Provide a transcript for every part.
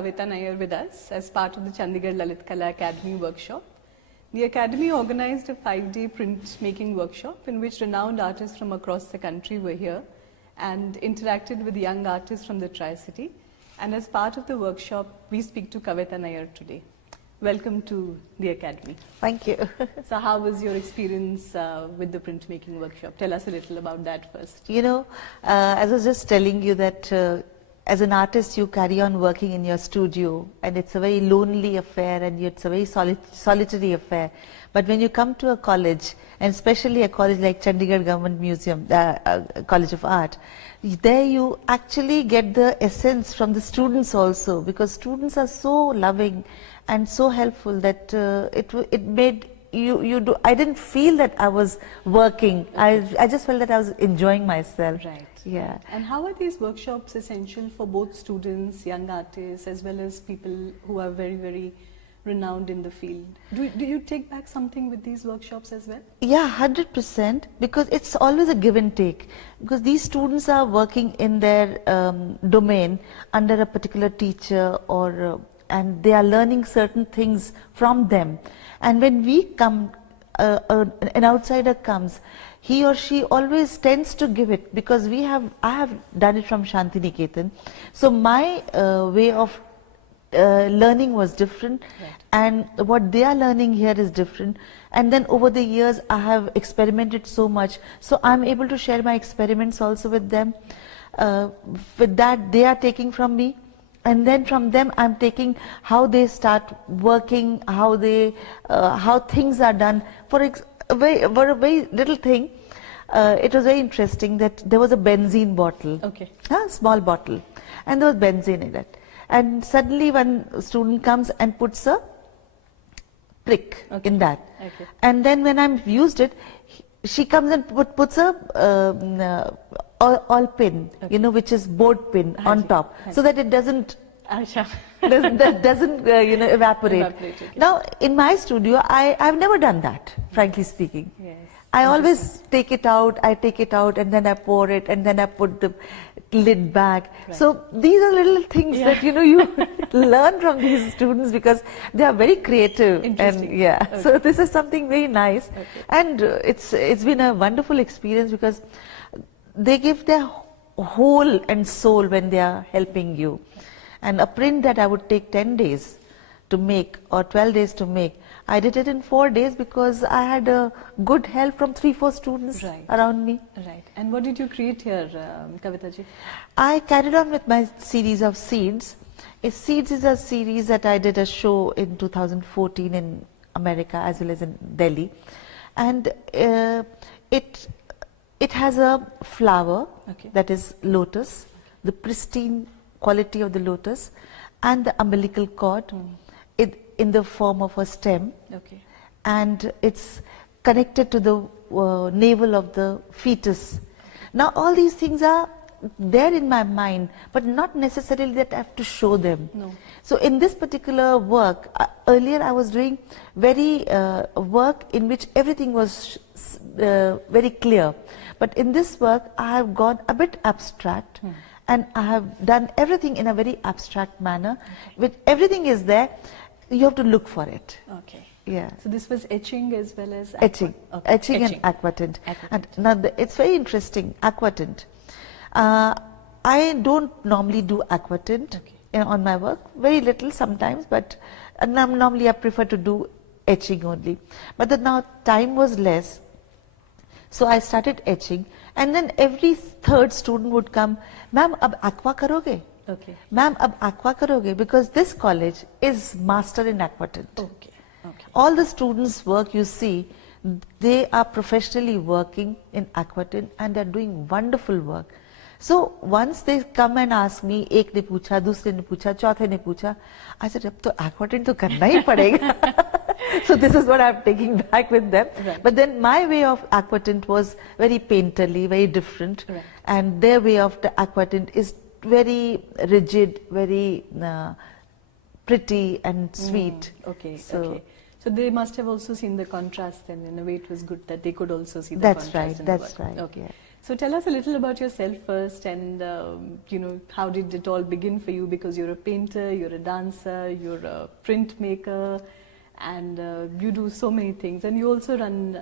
Kavita Nayar with us as part of the Chandigarh Lalit Kala Academy workshop. The Academy organized a 5-day printmaking workshop in which renowned artists from across the country were here and interacted with young artists from the Tri-City. And as part of the workshop, we speak to Kavita Nayar today. Welcome to the Academy. Thank you. So how was your experience with the printmaking workshop? Tell us a little about that first. You know, as I was just telling you that as an artist you carry on working in your studio and it's a very lonely affair and it's a very solitary affair. But when you come to a college, and especially a college like Chandigarh Government Museum, College of Art, there you actually get the essence from the students also, because students are so loving and so helpful that it made I didn't feel that I was working. I just felt that I was enjoying myself. Right. Yeah. And how are these workshops essential for both students, young artists, as well as people who are very, very renowned in the field? Do you take back something with these workshops as well? Yeah, 100%, because it's always a give and take. Because these students are working in their domain under a particular teacher, or and they are learning certain things from them. And when we come, an outsider comes, he or she always tends to give it, because I have done it from Shantiniketan. So my way of learning was different, right, and what they are learning here is different. And then over the years I have experimented so much, so I'm able to share my experiments also with them. With that, they are taking from me. And then from them I'm taking how they start working, how things are done. For a very little thing, it was very interesting that there was a benzene bottle, okay, a small bottle, and there was benzene in it. And suddenly one student comes and puts a prick, okay, in that. Okay. And then when I've used it, she comes and puts a all pin, okay, you know, which is board pin on top, so that it doesn't evaporate. Okay. Now in my studio, I've never done that, frankly speaking. Yes. I always take it out, and then I pour it, and then I put the lid back. Right. So these are little things, yeah, that you learn from these students, because they are very creative. And yeah, okay, so this is something very nice. Okay. And it's been a wonderful experience, because they give their whole and soul when they are helping you. And a print that I would take 10 days to make or 12 days to make, I did it in 4 days, because I had a good help from 3-4 students, right, around me. Right. And what did you create here, Kavita ji? I carried on with my series of Seeds. Seeds is a series that I did a show in 2014 in America as well as in Delhi. And it has a flower, okay, that is lotus, the pristine quality of the lotus, and the umbilical cord, in the form of a stem, okay, and it's connected to the navel of the fetus. Now all these things are there in my mind, but not necessarily that I have to show them. No. So in this particular work, earlier I was doing very work in which everything was very clear, but in this work I have gone a bit abstract, and I have done everything in a very abstract manner. Okay. With everything is there, you have to look for it. Okay. Yeah. So this was etching as well as etching. Okay. Etching and aquatint. And now it's very interesting. Aquatint. I don't normally do aquatint, okay, on my work. Very little sometimes, but normally I prefer to do etching only. But now time was less, so I started etching. And then every third student would come, "Ma'am, ab aqua karoge?" Okay. "Ma'am, ab aqua karoge?" Because this college is master in aquatint. Okay. Okay. All the students' work you see, they are professionally working in aquatint, and they're doing wonderful work. So once they come and ask me, एक ने पूछा, दूसरे ने पूछा, चौथे ने पूछा, I said, अब तो aquatint तो करना ही पड़ेगा. So this is what I'm taking back with them. Right. But then my way of aquatint was very painterly, very different. Right. And their way of the aquatint is very rigid, very pretty and sweet. Okay, okay. So they must have also seen the contrast, and in a way it was good that they could also see the contrast. That's right, that's right. Okay. Yeah. So tell us a little about yourself first, and how did it all begin for you? Because you're a painter, you're a dancer, you're a printmaker, and you do so many things. And you also run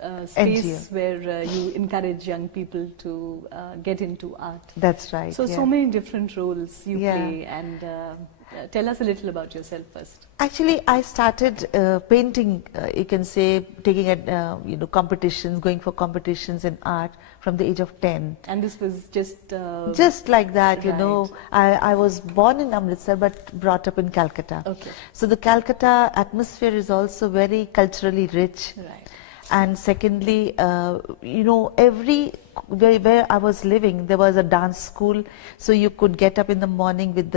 a space where you encourage young people to get into art. That's right. So many different roles you play, and tell us a little about yourself first. Actually, I started painting, you can say, taking at competitions, going for competitions in art from the age of 10. And this was just like that, right. I was born in Amritsar but brought up in Calcutta. Okay. So the Calcutta atmosphere is also very culturally rich. Right. And secondly, where I was living, there was a dance school, so you could get up in the morning with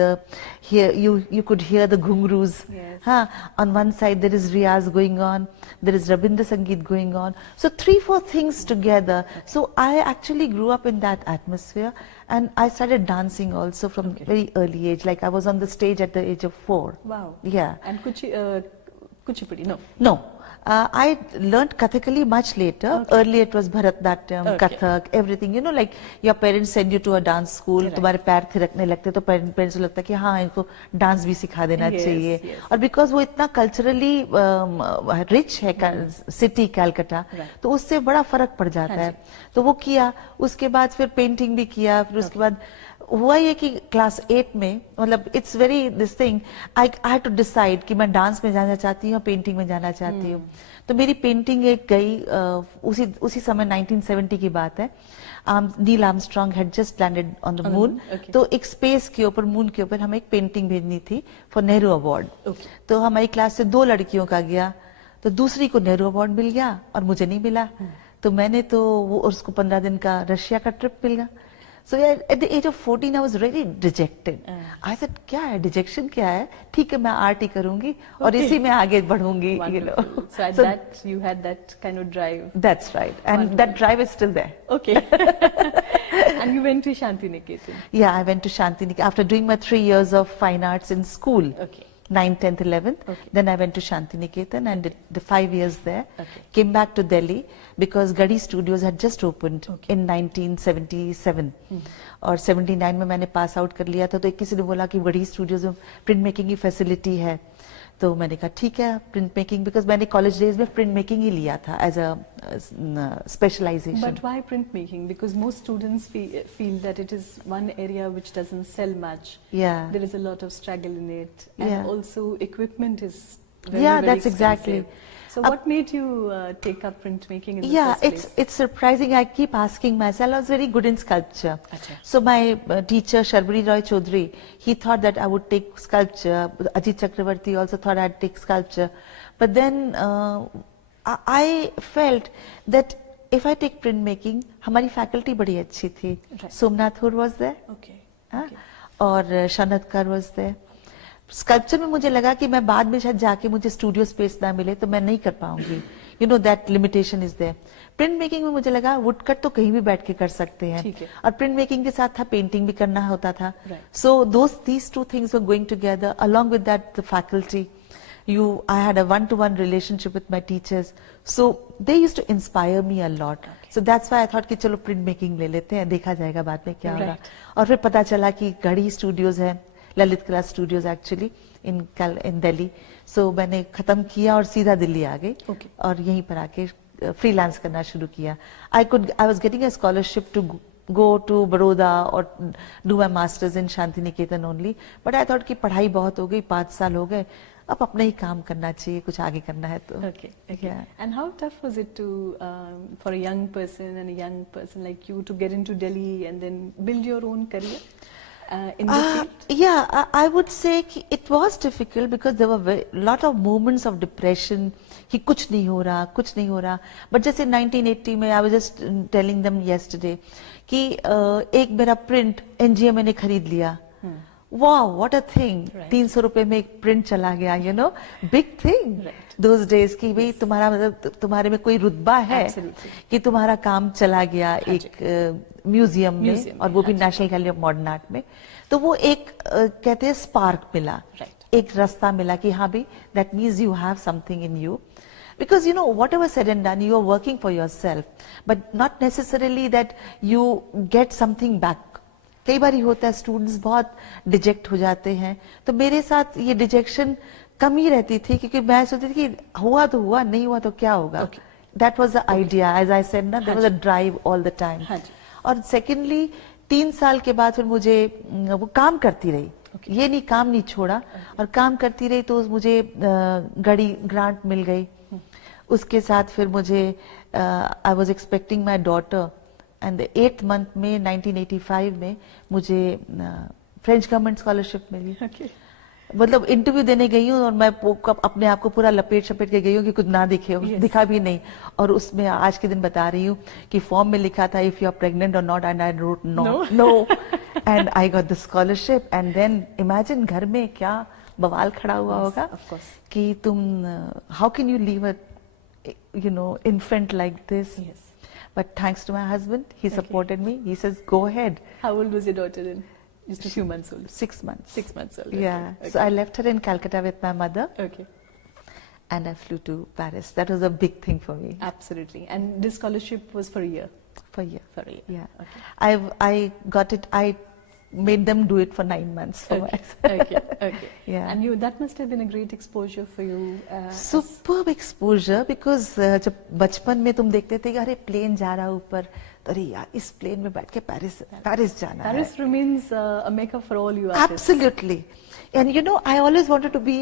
you could hear the ghungroos. Yes. On one side there is riyaz going on, there is Rabindra Sangeet going on. So 3-4 things together. So I actually grew up in that atmosphere, and I started dancing also from very early age. Like I was on the stage at the age of 4. Wow. Yeah. And Kuchipudi? No. No. I learned Kathakali much later. Okay. Earlier it was Bharatnatyam, Kathak, everything. Like your parents send you to a dance school, तुम्हारे पैर थिरकने लगते तो parents को लगता है कि हाँ इनको dance भी सिखा देना चाहिए. और because वो इतना culturally rich है city Calcutta, तो उससे बड़ा फर्क पड़ जाता है. तो वो किया, उसके बाद फिर painting भी किया, फिर उसके बाद हुआ ये कि क्लास 8 में मतलब it's very this thing I had to decide कि मैं डांस में जाना चाहती हूँ, पेंटिंग में जाना चाहती हूँ. तो मेरी पेंटिंग एक गई उसी समय 1970 की बात है. Neil Armstrong had just landed on the moon. तो एक स्पेस के ऊपर, मून के ऊपर हमें एक पेंटिंग भेजनी थी फॉर नेहरू अवार्ड. तो हमारी क्लास से 2 लड़कियों का गया, तो दूसरी को नेहरू अवार्ड मिल गया और मुझे नहीं मिला. तो मैंने तो उसको 15 दिन का रशिया का ट्रिप मिल गया. So at the age of 14, I was really dejected. I said, क्या है डिजेक्शन, क्या है, ठीक है मैं आर्ट ही करूंगी और इसी में आगे बढ़ूंगी. So at that you had that kind of drive. That's right, and that drive is still there. Okay. And you went to Shantiniketan. Yeah, I went to Shantiniketan after doing my 3 years of fine arts in school. Okay. 9th, 10th, 11th. Okay. Then I went to Shantiniketan and did the 5 years there. Okay. Came back to Delhi because Gadi Studios had just opened in 1977. और 79 में मैंने pass out कर लिया था. तो किसी ने बोला कि गढ़ी स्टूडियोज में प्रिंट मेकिंग की फैसिलिटी है. तो मैंने कहा ठीक है प्रिंट मेकिंग, बिकॉज मैंने कॉलेज डेज में प्रिंट मेकिंग ही लिया था as a specialization. But why print making? Because most students feel that it is one area which doesn't sell much. There is a lot of struggle in it, and also equipment is very that's expensive. exactly. So what made you take up printmaking in the first place? It's surprising. I keep asking myself. I was very good in sculpture. Achha. So my teacher Sharbari Roy Chaudhary, he thought that I would take sculpture. Ajit Chakravarti also thought I'd take sculpture. But then I felt that if I take printmaking, हमारी faculty बड़ी अच्छी थी. Somnath Hur was there. Okay. और Shanatkar was there. Sculpture में मुझे लगा कि मैं बाद में शायद जाके मुझे स्टूडियो स्पेस ना मिले तो मैं नहीं कर पाऊंगी. That limitation is there. Print making में मुझे लगा वुड कट तो कहीं भी बैठ के कर सकते हैं, और प्रिंट मेकिंग के साथ था पेंटिंग भी करना होता था. So these 2 things were going together. Along with that the faculty, I had a one-to-one relationship with my teachers, so they used to inspire me a lot. So that's why I thought कि चलो print making ले लेते हैं, देखा जाएगा बाद में क्या होगा. और फिर पता चला कि गढ़ी स्टूडियोज है, ललित कला स्टूडियोज एक्चुअली इन दिल्ली. सो मैंने खत्म किया और सीधा दिल्ली आ गई. और यहीं पर आके फ्रीलांस करना शुरू किया. I was getting a scholarship to go to Baroda or do my masters in Shantiniketan only, but I thought कि पढ़ाई बहुत हो गई, 5 साल हो गए, अब अपना ही काम करना चाहिए, कुछ आगे करना है तो. Okay. Yeah. And how tough was it to for a young person like you to get into Delhi and then build your own career in the field? Yeah, I would say it was difficult because there were a lot of moments of depression कि कुछ नहीं हो रहा. But जैसे 1980 में I was just telling them yesterday कि एक मेरा प्रिंट NGMA ने खरीद लिया. Wow, what a thing! 300 रुपए में एक प्रिंट चला गया, big thing. Those days कि भाई तुम्हारा मतलब तुम्हारे में कोई रुतबा है कि तुम्हारा काम चला गया एक म्यूजियम में, और वो भी national gallery of modern art में. तो वो एक कहते हैं स्पार्क मिला, एक रास्ता मिला कि हाँ भाई that means you have something in you. because you know whatever said and done, you are working for yourself, but not necessarily that you get something back. कई बार होता है स्टूडेंट्स बहुत डिजेक्ट हो जाते हैं, तो मेरे साथ ये डिजेक्शन कम ही रहती थी, क्योंकि मैं सोचती थी कि हुआ तो हुआ, नहीं हुआ तो क्या होगा. That was the idea, as I said ना, there was a drive all the time. और secondly 3 साल के बाद फिर मुझे वो काम करती रही, ये नहीं काम नहीं छोड़ा, और काम करती रही तो मुझे गड़ी ग्रांट मिल गई. उसके साथ फिर मुझे I was expecting my daughter, and 8th month में 1985 में मुझे फ्रेंच गवर्नमेंट स्कॉलरशिप मिली. मतलब इंटरव्यू देने गई हूँ और मैं अपने आप को पूरा लपेट शपेट के गई हूँ कि कुछ ना दिखे, दिखा भी नहीं. और उसमें आज के दिन बता रही हूँ कि फॉर्म में लिखा था इफ यू आर प्रेग्नेंट और not, and I wrote no and I got the scholarship. And then imagine घर में क्या बवाल खड़ा हुआ होगा कि तुम how can you leave a you know infant like this. But thanks to my husband, he supported me. He says, go ahead. How old was your daughter then? Just a few months old. 6 months. 6 months old. Yeah. Okay. So I left her in Calcutta with my mother. Okay. And I flew to Paris. That was a big thing for me. Absolutely. And this scholarship was for a year? For a year. For a year. Yeah. Okay. I got it. I made them do it for 9 months for myself. Okay. Yeah. And that must have been a great exposure for you. Superb exposure, because जब बचपन में तुम देखते थे कि अरे plane जा रहा है ऊपर, तो अरे यार इस प्लेन में बैठ के पेरिस जाना है. Paris remains a mecca for all you artists. Absolutely. And you know, I always wanted to be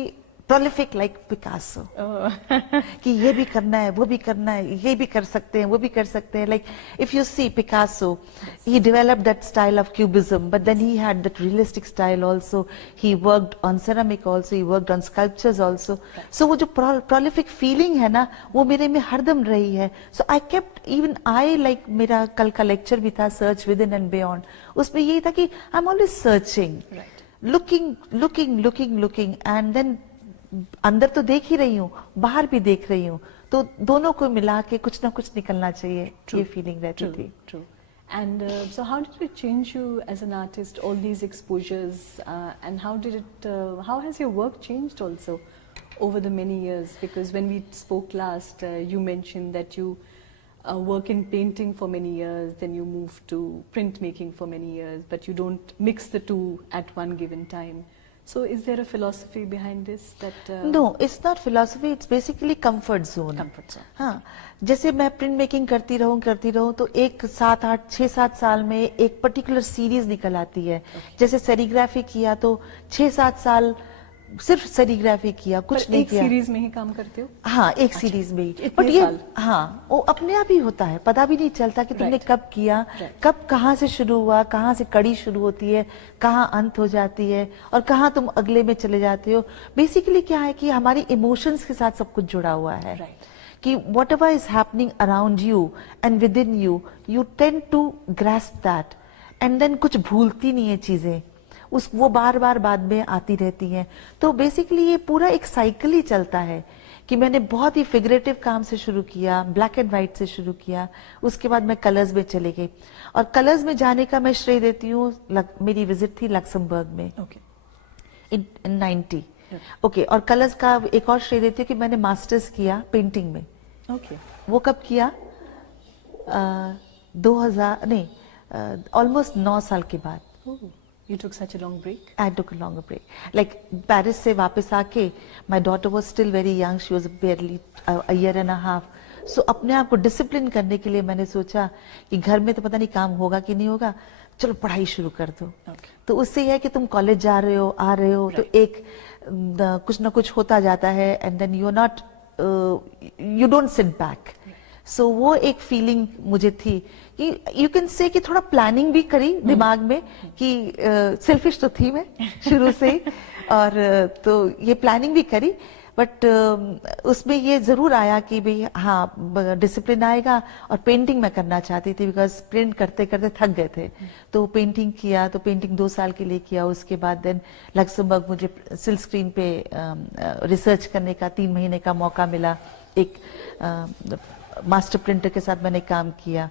prolific like Picasso. कि ये भी करना है, वो भी करना है, ये भी कर सकते हैं, वो भी कर सकते हैं. Like if you see Picasso, he developed that style of cubism, but then he had that realistic style also. He worked on ceramic also, he worked on sculptures also. So वो जो prolific feeling है ना, वो मेरे में हरदम रही है. So I kept, even I like, मेरा कल का lecture भी था Search Within and Beyond. उसमें यही था कि I'm always searching, looking, and then अंदर तो देख ही रही हूँ, बाहर भी देख रही हूँ, तो दोनों को मिला के कुछ ना कुछ निकलना चाहिए. ये फीलिंग रहती थी. True. And so how did it change you as an artist, all these exposures, and how has your work changed also over the many years? Because when we spoke last, you mentioned that you work in painting for many years, then you moved to printmaking for many years, but you don't mix the two at one given time. So is there a philosophy behind this? That No, it's not philosophy. It's basically comfort zone. Comfort zone. हाँ, जैसे मैं print making करती रहूं तो एक 6-7 साल में एक पर्टिकुलर सीरीज निकल आती है. जैसे सेरीग्राफी किया तो 6-7 साल सिर्फ सेरीग्राफी किया, कुछ नहीं किया. एक सीरीज में ही काम करते हो? हाँ, एक सीरीज में ही. बट ये हाँ, वो अपने आप ही होता है, पता भी नहीं चलता कि तुमने कब किया, कब कहाँ से शुरू हुआ, कहाँ से कड़ी शुरू होती है, कहाँ अंत हो जाती है, और कहाँ तुम अगले में चले जाते हो. बेसिकली क्या है कि हमारी इमोशंस के साथ सब कुछ जुड़ा हुआ है. कि whatever is happening around you and within you, you tend to grasp that, and then कुछ भूलती नहीं है चीजें, वो बार बार बाद में आती रहती हैं. तो बेसिकली ये पूरा एक साइकिल ही चलता है कि मैंने बहुत ही फिगरेटिव काम से शुरू किया, ब्लैक एंड व्हाइट से शुरू किया, उसके बाद मैं कलर्स में चले गई. और कलर्स में जाने का मैं श्रेय देती हूँ, मेरी विजिट थी लक्समबर्ग में इन 90. ओके. और कलर्स का एक और श्रेय देती हूँ कि मैंने मास्टर्स किया पेंटिंग में. वो कब किया? 2000 नहीं, ऑलमोस्ट 9 साल के बाद. You took such a long break? I took a longer break. Like Paris से वापस आके, my daughter was still very young. She was barely a year and a half. So अपने आप को डिसिप्लिन करने के लिए मैंने सोचा कि घर में तो पता नहीं काम होगा कि नहीं होगा, चलो पढ़ाई शुरू कर दो. तो उससे यह है कि तुम कॉलेज जा रहे हो, आ रहे हो, तो एक कुछ ना कुछ होता जाता है, and then you don't sit back. सो वो एक फीलिंग मुझे थी कि यू कैन से कि थोड़ा प्लानिंग भी करी दिमाग में कि सेल्फिश तो थी मैं शुरू से ही, और तो ये प्लानिंग भी करी, बट उसमें ये जरूर आया कि भाई हाँ डिसिप्लिन आएगा. और पेंटिंग मैं करना चाहती थी बिकॉज प्रिंट करते करते थक गए थे. तो पेंटिंग किया, तो पेंटिंग 2 साल के लिए किया. उसके बाद देन लक्समबर्ग मुझे सिल्क स्क्रीन पे रिसर्च करने का 3 महीने का मौका मिला. एक मास्टर प्रिंटर के साथ मैंने काम किया.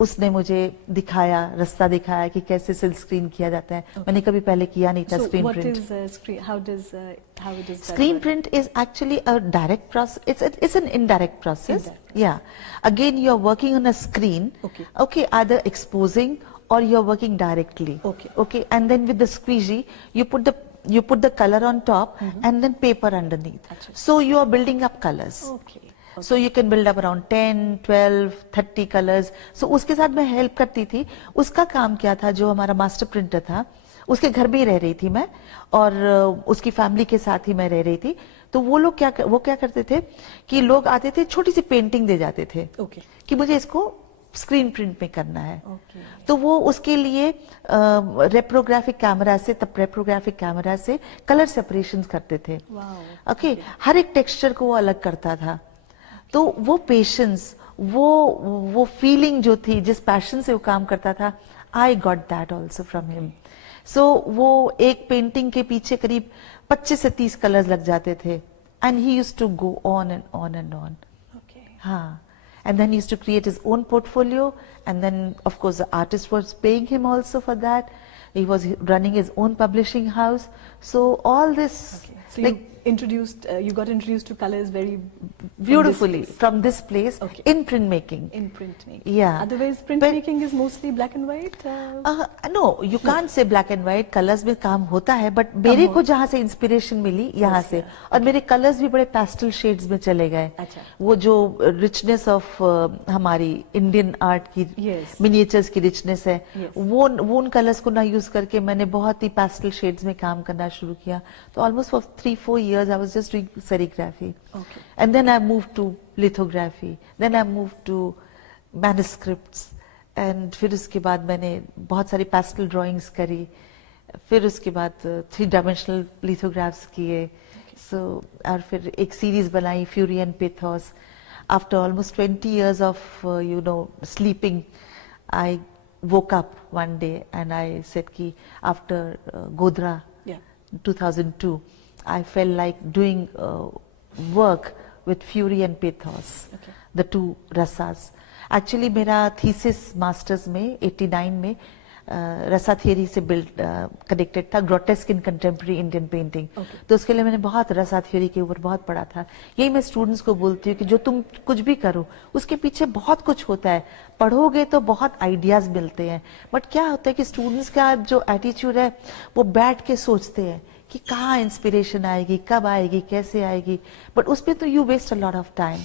उसने मुझे दिखाया, रास्ता दिखाया कि कैसे सिल्क स्क्रीन किया जाता है. मैंने कभी पहले किया नहीं था screen print. So what is screen? How does that Screen work? print is actually a direct process. It's an indirect process. Yeah. Again, you're working on a screen. Okay. Either exposing or you're working directly. Okay. And then with the squeegee, you put the color on top and then paper underneath. So you are building up colors. Okay. So you can build up around 10, 12, 30 colors. So उसके साथ मैं help करती थी. उसका काम क्या था, जो हमारा मास्टर प्रिंटर था, उसके घर भी रह रही थी मैं, और उसकी फैमिली के साथ ही मैं रह रही थी. तो वो क्या करते थे कि लोग आते थे, छोटी सी पेंटिंग दे जाते थे कि मुझे इसको स्क्रीन प्रिंट में करना है. तो वो उसके लिए रेप्रोग्राफिक कैमरा से कलर सेपरेशन करते थे. ओके. हर एक टेक्सचर को वो अलग करता था. तो वो पेशेंस, वो फीलिंग जो थी, जिस पैशन से वो काम करता था, I got that also from him. So वो एक पेंटिंग के पीछे करीब 25 से 30 कलर्स लग जाते थे. And he used to go on and on and on. हाँ. And then he used to create his own portfolio, and then of course the artist was paying him also for that. He was running his own publishing house. So all this, so like you got introduced to colors very beautifully from this place in printmaking. Yeah. Otherwise printmaking is mostly black and white. No, you can't say black and white. Colors में काम होता है, but मेरे को जहाँ से inspiration मिली यहाँ से, और मेरे कलर्स भी बड़े pastel shades में चले गए. वो जो richness of हमारी इंडियन आर्ट की मिनिएचर्स की richness है, वो उन कलर्स को ना यूज करके मैंने बहुत ही pastel shades में काम करना शुरू किया. तो almost for 3-4 years I was just doing serigraphy. And then I moved to lithography. Then I moved to manuscripts. And फिर उसके बाद मैंने बहुत सारी pastel drawings करी. फिर उसके बाद 3-dimensional lithographs किए. So और फिर एक series बनाई, Fury and Pathos. After almost 20 years of sleeping, I woke up one day and I said कि after Godra 2002, I felt like doing work with Fury and Pathos, the two rasas. Actually, मेरा thesis masters में 89 में रसा theory से connected था, grotesque इन contemporary Indian painting. तो उसके लिए मैंने बहुत रसा थियरी के ऊपर बहुत पढ़ा था. यही मैं स्टूडेंट्स को बोलती हूँ कि जो तुम कुछ भी करो उसके पीछे बहुत कुछ होता है. पढ़ोगे तो बहुत आइडियाज मिलते हैं, बट क्या होता है कि स्टूडेंट्स का जो एटीट्यूड है वो बैठ के सोचते हैं कि कहाँ इंस्पिरेशन आएगी, कब आएगी, कैसे आएगी, बट उसमें तो you waste a lot of time.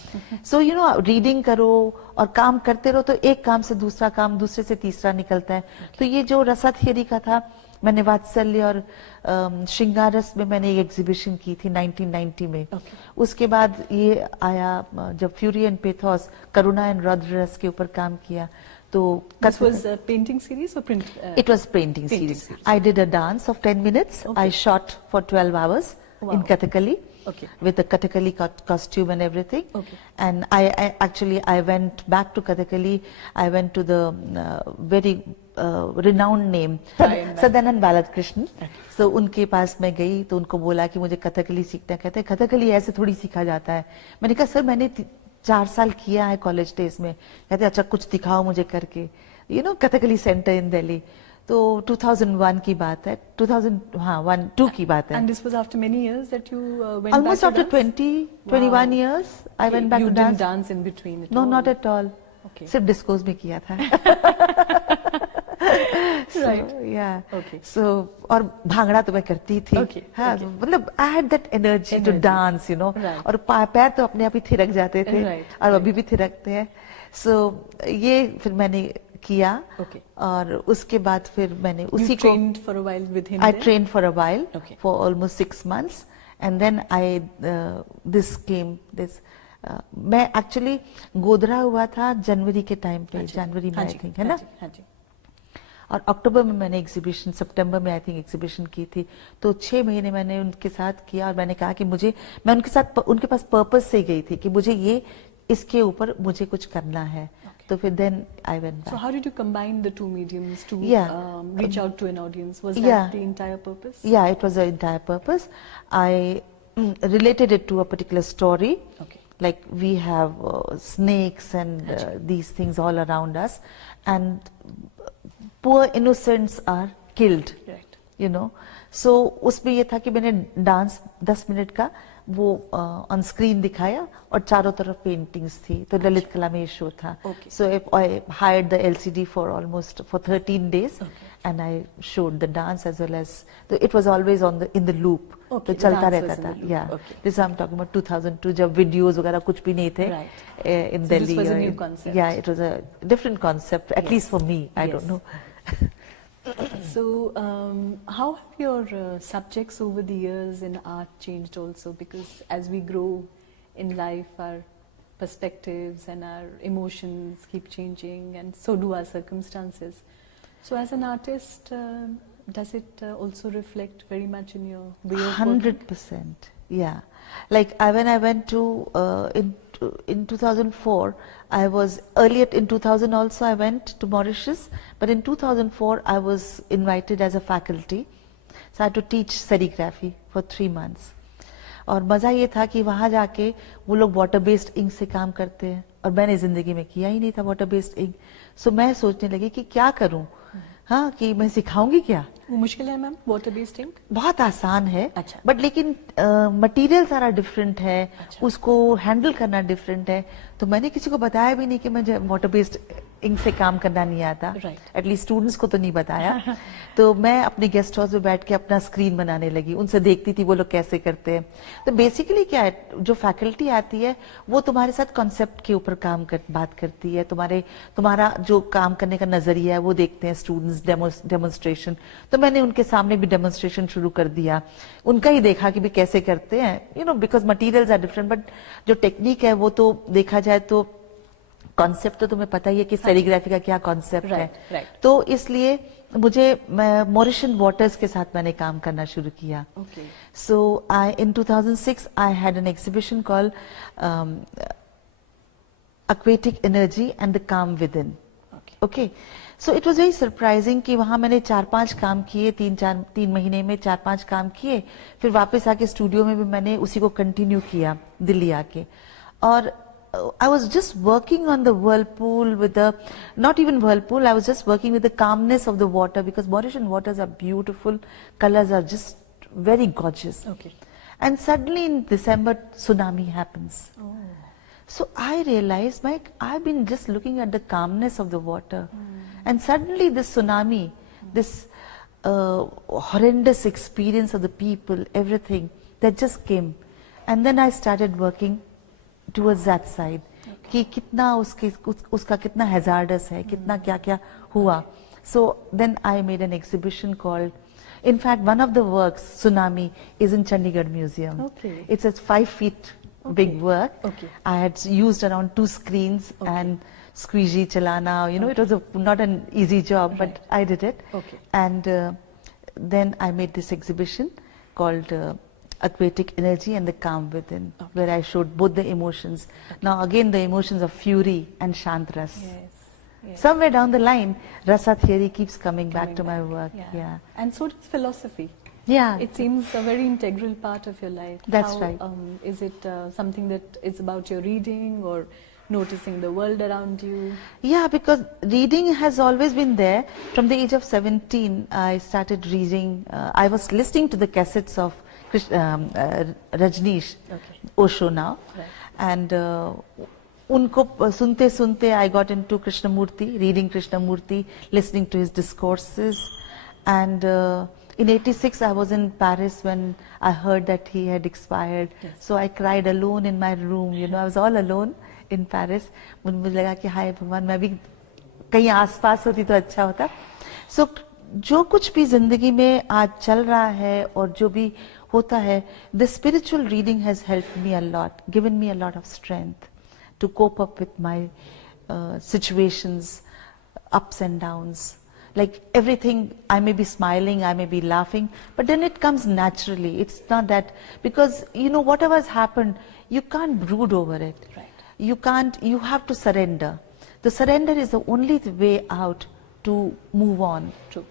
So reading करो और काम करते रहो, तो एक काम से दूसरा काम, दूसरे से तीसरा निकलता है. तो ये जो रसा थियरी का था, मैंने वात्सल्य और श्रृंगारस में मैंने एक एग्जीबिशन की थी 1990 में. उसके बाद ये आया जब fury and pathos, Karuna and रौद्र रस के ऊपर काम किया. So this was a painting series or print? It was painting series. I did a dance of 10 minutes. I shot for 12 hours in Kathakali with the Kathakali costume and everything. And I went back to Kathakali. I went to the very renowned name Sadanand Balakrishnan. So उनके पास मैं गई तो उनको बोला कि मुझे कथकली सीखना. कहते हैं कथकली ऐसे थोड़ी सीखा जाता है. मैंने कहा सर मैंने 4 साल किया है कॉलेज डेज में. कहते अच्छा कुछ दिखाओ मुझे करके. कथकली सेंटर इन दिल्ली. तो 2001 की बात है, 2002 की बात है. And this was after many years that you went almost back to after 21 years I went back to dance. You didn't dance in between at all? No, not at all. सिर्फ discourse में किया था. Right. Yeah. So और भांगड़ा तो मैं करती थी. हाँ, मतलब I had that energy to dance, और पैर तो अपने आप ही थिरक जाते थे, और अभी भी थिरकते हैं. So ये फिर मैंने किया. और उसके बाद फिर मैंने उसी को trained for a while with him. I trained for a while for almost 6 months, and then मैं एक्चुअली गोधरा हुआ था जनवरी के टाइम पे, जनवरी में आई थिंक, है ना. और अक्टूबर में मैंने एग्जीबिशन, सितंबर में आई थिंक एग्जीबिशन की थी. तो 6 महीने मैंने उनके साथ किया, और मैंने कहा कि मैं उनके साथ उनके पास पर्पस से गई थी कि मुझे इसके ऊपर मुझे कुछ करना है. तो फिर then I went back. So how did you combine the two mediums to reach out to an audience? Was that the entire purpose? Yeah, it was the entire purpose. I related it to a particular story. Like we have snakes and these things all around us, and poor innocents are killed. Right. You know, so उसमें ये था कि मैंने dance 10 minute का वो on screen दिखाया और चारों तरफ पेंटिंग्स थी, तो ललित कला में ये शो था. So if I hired the LCD for almost 13 days, and I showed the dance as well as it was always in the loop. तो चलता रहता था. Yeah, this I'm talking about 2002 जब वीडियोस वगैरह कुछ भी नहीं थे in Delhi. This was a new concept. Yeah, it was a different concept, at least for me. I don't know. So, how have your subjects over the years in art changed also? Because as we grow in life, our perspectives and our emotions keep changing, and so do our circumstances. So, as an artist, does it also reflect very much in your way of working? 100%. Yeah. Like when I went to in 2004, I was earlier in 2000 also I went to Mauritius, but in 2004 I was invited as a faculty, so I had to teach serigraphy for 3 months. और मज़ा ये था कि वहाँ जाके वो लोग water based ink से काम करते हैं और मैंने ज़िंदगी में किया ही नहीं था वाटर बेस्ड इंक. सो मैं सोचने लगी कि क्या करूँ, हाँ, कि मैं सिखाऊंगी क्या. वो मुश्किल है मैम वाटर बेस्ड इंक? बहुत आसान है. अच्छा. बट लेकिन मटेरियल सारा डिफरेंट है. अच्छा. उसको हैंडल करना डिफरेंट है. तो मैंने किसी को बताया भी नहीं कि मुझे वाटर बेस्ड इंक से काम करना नहीं आता. एटलीस्ट स्टूडेंट्स को तो नहीं बताया. तो मैं अपने गेस्ट हाउस में बैठ के अपना स्क्रीन बनाने लगी, उनसे देखती थी वो लोग कैसे करते हैं. तो बेसिकली क्या है, जो फैकल्टी आती है वो तुम्हारे साथ कॉन्सेप्ट के ऊपर बात करती है. तुम्हारा जो काम करने का नजरिया है वो देखते हैं स्टूडेंट्स, डेमोन्स्ट्रेशन. तो मैंने उनके सामने भी डेमोन्स्ट्रेशन शुरू कर दिया, उनका ही देखा कि भी कैसे करते हैं. You know, because materials are different, but जो टेक्निक है वो तो देखा जाए तो कॉन्सेप्ट तो तुम्हें पता ही है कि सेरिग्राफी का क्या कॉन्सेप्ट है. तो इसलिए मुझे मॉरिशियन वाटर्स के साथ मैंने काम करना शुरू किया. सो इन 2006 I had an exhibition called aquatic energy and the calm within. Okay. So it was very surprising कि वहाँ मैंने 4-5 काम किए, 3 महीने में 4-5 काम किए. फिर वापस आके स्टूडियो में भी मैंने उसी को कंटिन्यू किया दिल्ली आके. और I was just working on the whirlpool with the, not even whirlpool, I was just working with the calmness of the water, because Mauritian waters are beautiful, colors are just very gorgeous. Okay. And suddenly in December, tsunami happens. Oh. So I realized, Mike, I've been just looking at the calmness of the water. And suddenly this tsunami, this horrendous experience of the people, everything, that just came. And then I started working towards that side. कि कितना उसका कितना hazardous है, कितना क्या क्या हुआ. So then I made an exhibition called, in fact, one of the works, Tsunami, is in Chandigarh Museum. Okay. It's a 5 feet big work. Okay. I had used around 2 screens and squeegee, chalana, you know, it was not an easy job, but I did it. Okay. And then I made this exhibition called Aquatic Energy and the Calm Within, where I showed both the emotions. Now again, the emotions of fury and Shantras. Yes. Somewhere down the line, Rasa theory keeps coming back to my work. Yeah. And so does philosophy. Yeah. It seems a very integral part of your life. That's right. Is it something that is about your reading or noticing the world around you? Yeah, because reading has always been there. From the age of 17, I started reading. I was listening to the cassettes of Rajneesh, Osho now. Right. And unko sunte sunte I got into Krishnamurti, reading Krishnamurti, listening to his discourses. And in 86 I was in Paris when I heard that he had expired. Yes. So I cried alone in my room, you know, I was all alone in Paris. मुझे लगा कि हाय भगवान, मैं भी कहीं आसपास होती तो अच्छा होता. So जो कुछ भी जिंदगी में आज चल रहा है और जो भी होता है, the spiritual reading has helped me a lot, given me a lot of strength to cope up with my situations, ups and downs. Like everything, I may be smiling, I may be laughing, but then it comes naturally. It's not that, because you know, whatever has happened, you can't brood over it. Right. You can't, you have to surrender. The surrender is the only way out to move on. True.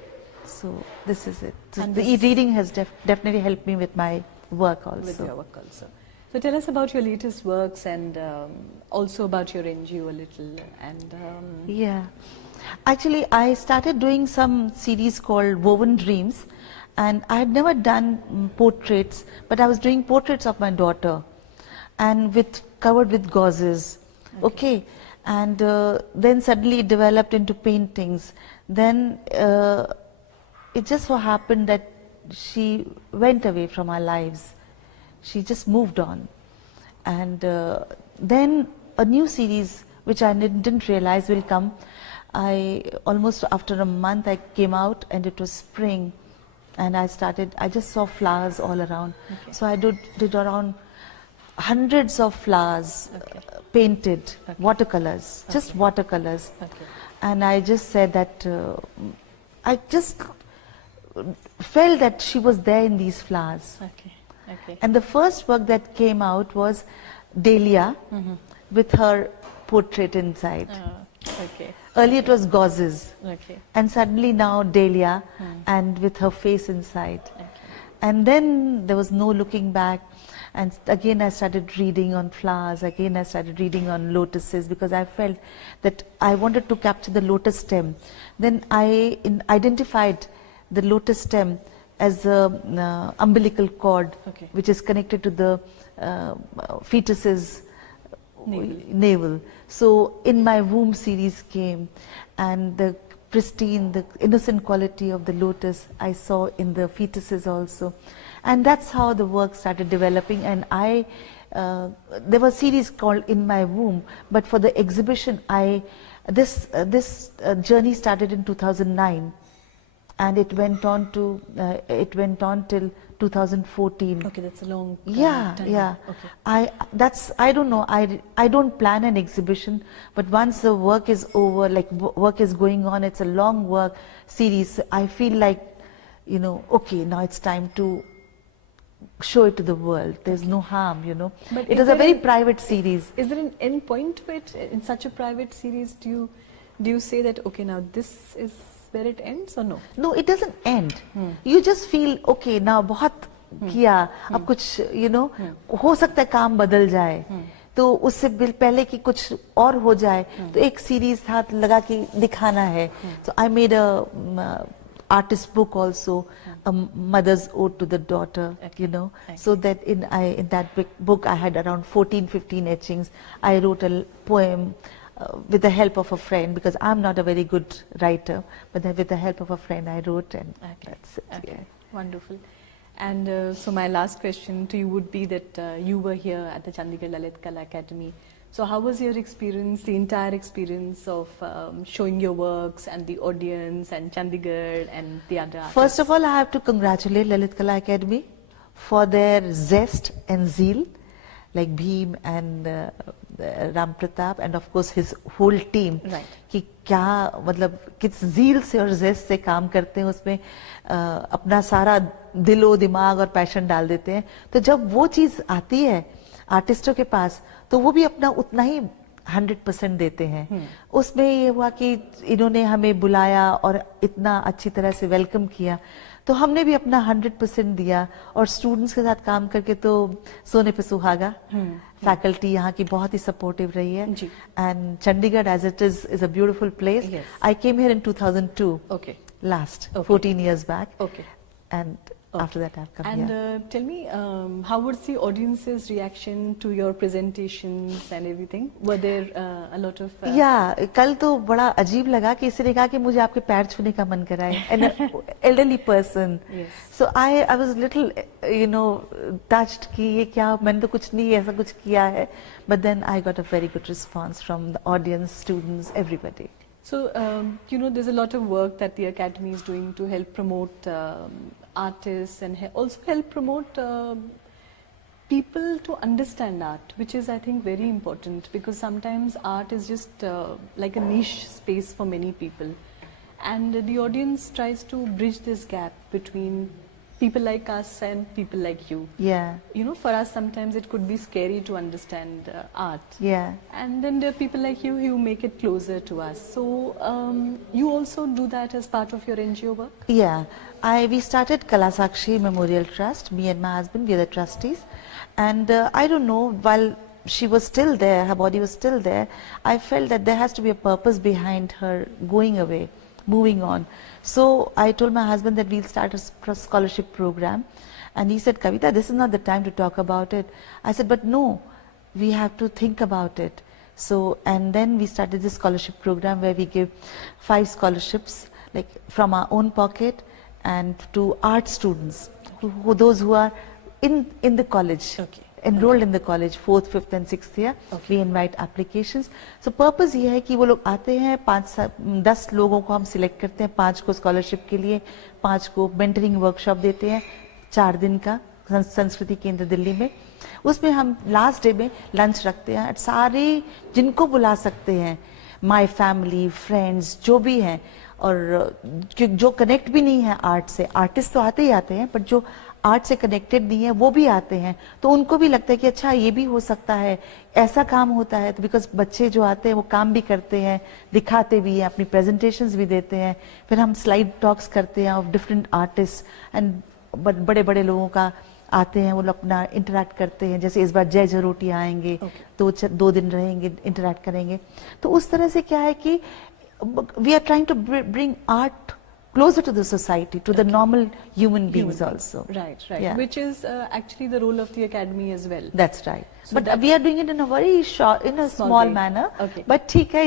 So this is it. So the reading has definitely helped me with my work also. With your work also. So tell us about your latest works and also about your NGO a little. And yeah, actually I started doing some series called Woven Dreams, and I had never done portraits, but I was doing portraits of my daughter, and covered with gauzes. Okay, and then suddenly it developed into paintings. Then it just so happened that she went away from our lives. She just moved on. And then a new series, which I didn't realize will come. Almost after a month I came out, and it was spring, and I just saw flowers all around. Okay. So I did around hundreds of flowers, painted, watercolors, just watercolors. And I just said that I just felt that she was there in these flowers. And the first work that came out was Dahlia with her portrait inside. Earlier it was gauzes, and suddenly now Dahlia and with her face inside. And then there was no looking back. And again I started reading on flowers, again I started reading on lotuses, because I felt that I wanted to capture the lotus stem. Then I identified the lotus stem as the umbilical cord, which is connected to the fetus's navel. So in my womb series came, and the pristine, the innocent quality of the lotus I saw in the fetuses also. And that's how the work started developing. And there was a series called In My Womb, but for the exhibition, this journey started in 2009. And it went on till 2014. Okay, that's a long time. Yeah. Okay. I don't know. I don't plan an exhibition, but once the work is over, like work is going on, it's a long work series. I feel like, okay, now it's time to show it to the world. There's no harm, But it is a very private series. Is there an end point to it in such a private series? Do you say that, okay, now this is where it ends, or no? No, it doesn't end. You just feel, okay, now बहुत किया, अब कुछ, हो सकता है काम बदल जाए, तो उससे पहले कि कुछ और हो जाए, तो एक सीरीज हाथ लगा के दिखाना है. So I made a artist book also, a mother's ode to the daughter, so that in that book I had around 14-15 etchings. I wrote a poem with the help of a friend, because I'm not a very good writer, but then with the help of a friend I wrote, and that's it. Yeah. Wonderful. And so my last question to you would be that you were here at the Chandigarh Lalit Kala Academy. So how was your experience, the entire experience of showing your works and the audience and Chandigarh and the other artists? First of all, I have to congratulate Lalit Kala Academy for their zest and zeal, like Bheem and Ram Pratap, and of course his whole team. Right. कि क्या मतलब किस zeal से और zest से काम करते हैं, उसमें अपना सारा दिलो दिमाग और पैशन डाल देते हैं. तो जब वो चीज़ आती है आर्टिस्टों के पास, तो वो भी अपना उतना ही 100% देते हैं. उसमें ये हुआ कि इन्होंने हमें बुलाया और इतना अच्छी तरह से वेलकम किया, तो हमने भी अपना 100% दिया. और स्टूडेंट्स के साथ काम करके तो सोने पे सुहागा. फैकल्टी यहाँ की बहुत ही सपोर्टिव रही है. And Chandigarh as it is a beautiful place. I came here in 2002. Okay. Last 14 years back. Okay. And after that I've come and here. Tell me, how was the audience's reaction to your presentations and everything? Were there a lot of... Yeah, कल तो बड़ा अजीब लगा कि किसी ने कहा कि मुझे आपके पैर छूने का मन करा है. An elderly person. Yes. So I was little, touched कि ये क्या, मैंने तो कुछ नहीं ऐसा कुछ किया है. But then I got a very good response from the audience, students, everybody. So, there's a lot of work that the Academy is doing to help promote artists and also help promote people to understand art, which is, I think, very important, because sometimes art is just like a niche space for many people. And the audience tries to bridge this gap between people like us and people like you. Yeah. You know, for us sometimes it could be scary to understand art. Yeah. And then there are people like you who make it closer to us. So you also do that as part of your NGO work? Yeah. We started Kalasakshi Memorial Trust, me and my husband, we are the trustees. And I don't know, while she was still there, her body was still there, I felt that there has to be a purpose behind her going away, moving on. So I told my husband that we'll start a scholarship program. And he said, Kavita, this is not the time to talk about it. I said, but no, we have to think about it. So, and then we started this scholarship program where we give 5 scholarships, like from our own pocket, and to art students, those who are in the college. Okay. Enrolled in the college, 4th, 5th and 6th year. Okay. We invite applications. So purpose ये है कि वो लोग आते हैं, 5-10 लोगों को हम सिलेक्ट करते हैं, 5 को स्कॉलरशिप के लिए, 5 को मेंटरिंग वर्कशॉप देते हैं, 4 दिन का संस्कृति केंद्र दिल्ली में. उसमें हम लास्ट डे में लंच रखते हैं. सारे जिनको बुला सकते हैं, माय फैमिली, फ्रेंड्स, जो भी हैं, और जो कनेक्ट भी नहीं है आर्ट से, आर्टिस्ट तो आते ही आते हैं, बट जो आर्ट से कनेक्टेड नहीं है वो भी आते हैं. तो उनको भी लगता है कि अच्छा ये भी हो सकता है, ऐसा काम होता है. तो बिकॉज बच्चे जो आते हैं वो काम भी करते हैं, दिखाते भी हैं, अपनी प्रेजेंटेशंस भी देते हैं. फिर हम स्लाइड टॉक्स करते हैं ऑफ डिफरेंट आर्टिस्ट एंड बड़े बड़े लोगों का आते हैं, वो लोग अपना इंटरेक्ट करते हैं. जैसे इस बार जय जरोटी आएंगे, तो 2 दिन रहेंगे, इंटरेक्ट करेंगे. तो उस तरह से क्या है कि we are trying to bring art closer to the society, to the normal human beings also. Right, right. Yeah. Which is actually the role of the Academy as well. That's right. So but we are doing it in a very short, in a small manner. Okay. But ठीक है,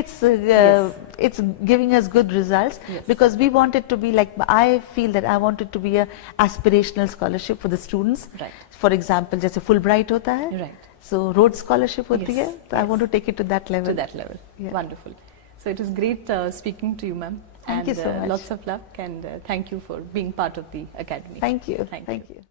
it's giving us good results. Yes. Because we want it to be like, I feel that I want it to be a aspirational scholarship for the students. Right. For example, जैसे Fulbright होता है. Right. So road scholarship होती Yes. है. So I want to take it to that level. To that level. Yeah. Wonderful. So it is great speaking to you, ma'am. Thank you so much. Lots of luck, and thank you for being part of the Academy. Thank you. Thank you.